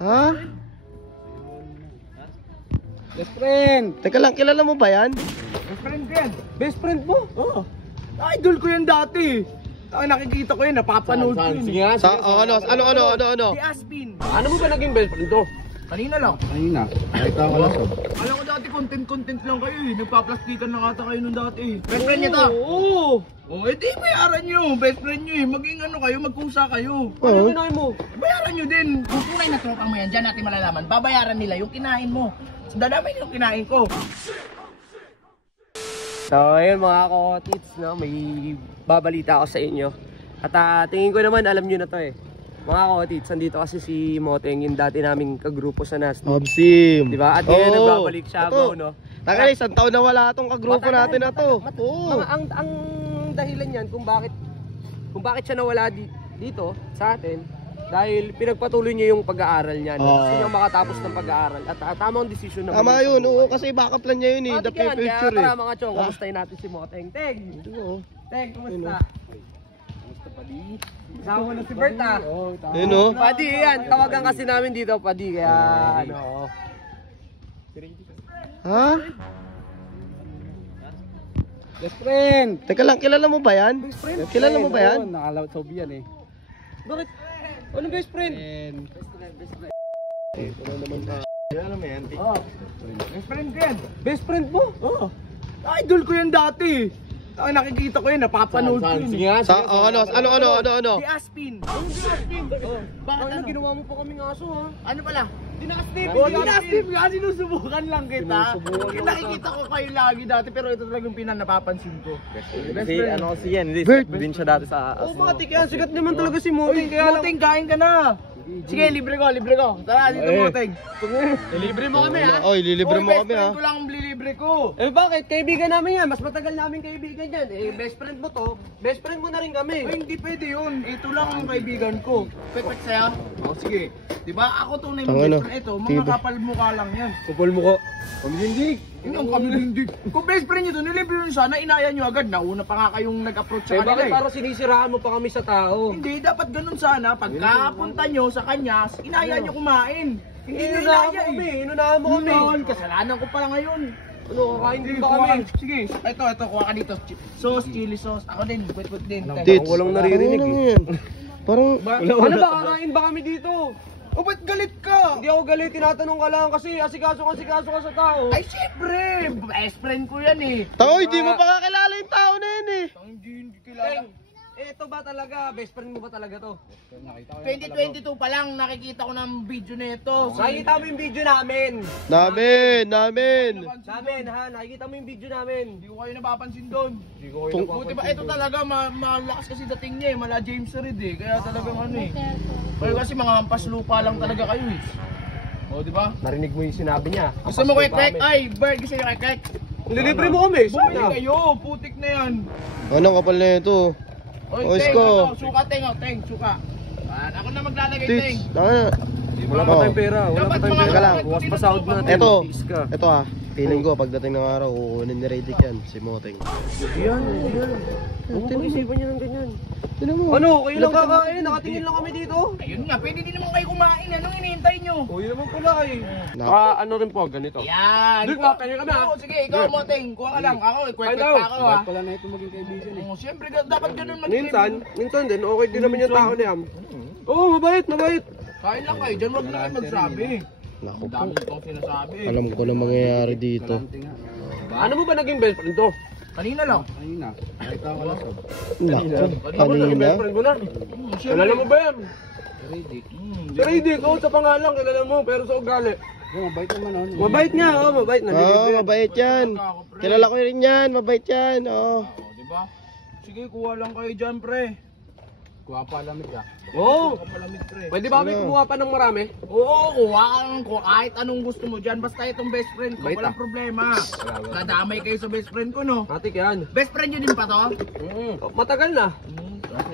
Ha? Best friend. Teka lang, kilala mo ba yan? Best friend ko yan. Best friend mo? Oo. Idol ko yan dati. Nakikita ko yan, napapanood ko yun. Sige nga, Ano? Si Aspin. Ano mo ba naging best friend to? Kanina lang. Kanina, nakita ko lang. Alam ko dati content lang kayo eh. Nagpa-plastikan na ata kayo nung dati eh. Best friend niya to? Oo. Oh, edi bayaran nyo. Best friend nyo eh. Maging ano kayo, magkusa kayo. Ano kinain mo? Bayaran nyo din. Kung tunay na tropang mo yan, dyan natin malalaman. Babayaran nila yung kinain mo. So, dadamay yung kinain ko. So ayun mga kokotits, no? May babalita ako sa inyo. At tingin ko naman alam nyo na to eh. Mga kokotits, andito kasi si Moteng, yung dati naming kagrupo sa Nasty. Obsim. Diba? At ngayon nagbabalik siya ako, no? Taka, isang taon na wala itong kagrupo natin na to. Oo. Ang dahilan yan kung bakit siya nawala dito sa atin, dahil pinagpatuloy niya yung pag-aaral niya. No? Gusto niyang makatapos ng pag-aaral. At tamang decision na. Tama yun, oo, kasi backup plan niya yun eh. The future eh. Kaya tara mga chong, kumustahin natin si Moteng. Teng! Teng, kumusta? Kumusta pa di? Kasama mo na si Bert ah. Ayun o. Padi yan, tawagan kasi namin dito Padi, kaya ano. Ha? Best friend. Teka lang, kilala mo ba yan? Kilala mo ba yan? Nakalaw sa yan eh. Bakit? Ano best friend? Best friend ko yan. Best friend mo? Oo. Idol ko yan dati. Nakikita ko yan, napapanood ko yun. Sige nga, Ano? Si Aspin. Si Aspin? Bakit ano? ginawa mo pa kaming aso ha? Ano pala? Dinastip! Dinastip nga, sinusubukan lang kita. Nakikita ko kayo lagi dati, pero ito talagang napapansin ko. Best friend. Ano kasi yan, Bert. din siya dati sa aso. Oo, bakit yan? Sigat naman talaga si Moteng. Uy, Moteng, kain ka na. Sige, libre ko. Tara, dito Moteng. Libre mo kami ha? Oy, lilibre mo kami ha. Best friend ko lang ang libre ko. Eh bakit? Kaibigan namin yan. Mas matagal namin kaibigan yan. Eh best friend mo to. Best friend mo na rin kami. Ay, hindi pwede yun. Ito lang ang kaibigan ko. Pek sa'yo? O, sige. Diba? Ako tunay mong Tangina. best friend. Ito, mga kapal mukha lang yan. Kupol mo ko. Pamilindig. Hindi ang kamilindig. Kung best friend nyo to, nilibre yun sana, inaya nyo agad. Nauna pa nga kayong nag-approach sa Eh kanila bakit eh. parang sinisiraan mo pa kami sa tao? Hindi, dapat ganun sana. Pagkapunta nyo sa kanya, inaya nyo kumain. Hindi nyo Inunahan inaya mo kami. eh. Inunahan mo kami. Noon, kasalanan ko pala ngayon. Ano, kakain din ba Kuha kami? ka. Sige, ito, kuha ka dito. Sauce, chili sauce. Ako din, put din. Tits. Walang naririnig Ano eh. yan? Parang, Ano ba, kakain ba kami dito? O, ba't galit ka? Hindi ako galit, tinatanong ka lang kasi asikaso ka sa tao. Ay, syempre! Best friend ko yan eh. taoy, di mo pa kakilala yung tao na yan eh. Hindi kilala. Ito ba talaga? Best friend mo ba talaga to? 2022 pa lang, nakikita ko ng video na ito. Nakikita mo yung video namin. Namin. Namin ha, nakikita mo yung video namin. Hindi ko kayo napapansin doon. Tung- Buti ba ito talaga, malakas kasi dating niya eh, mala James Reed eh. Kaya talagang ano eh. Kaya kasi mga hampas lupa lang talaga kayo eh. O, di ba? Narinig mo yung sinabi niya. Gusto mo kay Ay, Bird, gusto nyo kay Nililibre mo kami. Bumili kayo, putik na yan. Anong kapal na ito? Oy, Oy, Teng, Isko. ito, suka, Teng, suka. Ako na maglalagay, Teng. Tits. Tanga. Wala pa tayong pera. Wala pa Dapat tayong mga pera. Teka lang. Bukas pa sahod natin. Ito. Tiis ka. Ito ah. Feeling ko pagdating ng araw, kukunin ni Radic yan, si Moteng. Yan. Huwag mo pag-isipan niya ng ganyan. Tinan mo. Ano? Kayo lang kakain. Nakatingin lang kami dito. Ayun nga, pwede din naman kayo kumain. Anong hinihintay nyo? O yun naman pala eh. Nak- Ano rin po, ganito. Yan. Dito ka, pengen kami, ha? Oo, sige, ikaw mo, Teng. Kuha ka lang. Ako, kwek-kwek Hello. pa ako ha. Pala na ito maging kaibigan eh. Oo, siyempre, dapat ganun mag-game. Minsan din, okay din naman yung tao niya. Oo, mabait. Kain lang kayo, dyan wag na kayo magsabi. Naku Ang po. dami itong sinasabi. Alam ko na mangyayari dito. Ano mo ba naging best friend to? Kanina lang. Kanina, nakita ko lang. Naku, Ano naging kanina. best friend mo na? Kilala mo ba yan? Ready. Si Rady, ikaw sa pangalan, kilala mo, pero sa ugali. Mabait naman oh. Mabait nga, mabait. Mabait yan. Kilala ko rin yan, mabait yan. Oo, Oh. diba? Sige, kuha lang kayo dyan, pre. Kuha pa lamig ka. Oo. Kapalamit, pre. Pwede ba kami kumuha pa ng marami? Oo, kuha ka lang kahit anong gusto mo dyan. Basta itong best friend ko, Bait, walang problema. Nadamay kayo sa best friend ko, no? Matik yan. Best friend nyo din pa to? Matagal na.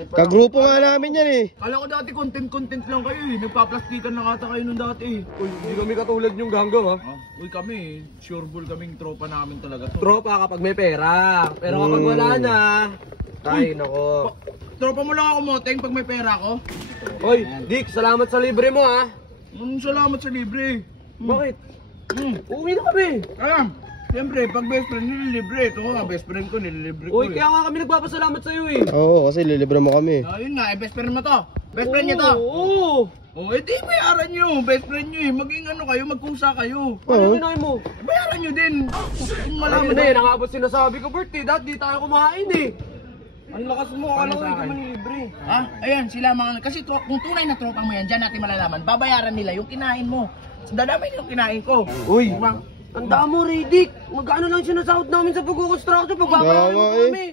Kagrupo nga namin yan eh. Kala ko dati content lang kayo eh. Nagpa-plastikan na ata kayo nung dati eh. Uy, hindi kami katulad yung ganggang ha. Uy kami, sure bull kaming tropa namin talaga to. Tropa kapag may pera. Pero kapag wala na, ay nako. Tropa mo lang ako, Moteng, pag may pera ko. Hoy, Dick, salamat sa libre mo ha. Salamat sa libre. Bakit? Uwi na kami. Siyempre, pag best friend, nililibre. Ito nga, best friend ko, nililibre ko. Uy, kaya nga kami nagpapasalamat sa'yo eh. Oo, kasi lilibre mo kami. Ayun nga, best friend mo to. Best friend niya to. Oo. Di bayaran nyo. Best friend nyo eh. Maging ano kayo, magkusa kayo. Ano ginahin mo? Bayaran nyo din. Malaman na yan, ang abot sinasabi ko, Bert, dati di tayo kumain eh. Ang lakas mo, alam ko hindi man libre. Ayan, sila mga, kasi kung tunay na tropa mo yan, dyan natin malalaman, babayaran nila yung kinain mo. Dadamay yung kinain ko. Uy, tanda mo, Riddick. Magkano lang sinasahod namin sa pag-construction, pagbabayaran mo Tama, kami.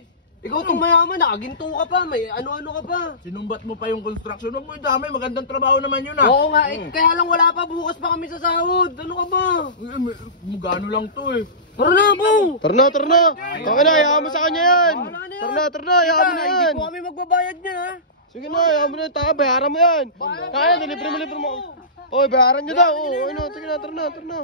Ikaw tong mayaman, nakaginto ka pa, may ano-ano ka pa. Sinumbat mo pa yung construction. Huwag mo damay, magandang trabaho naman yun Oo nga, kaya lang wala pa, bukas pa kami sa sahod. Ano ka ba? Magano lang to eh. Tara na, po! Tara na, tara na. Taka na, hayaan mo sa kanya yan. Tara na, hayaan mo na yan. Hindi po kami magbabayad niya, ha? Sige na, hayaan mo na yan. Taka, bayaran mo yan. Kaya, libre mo. Oy, bayaran nyo daw. Oo, ano, sige na, tara na.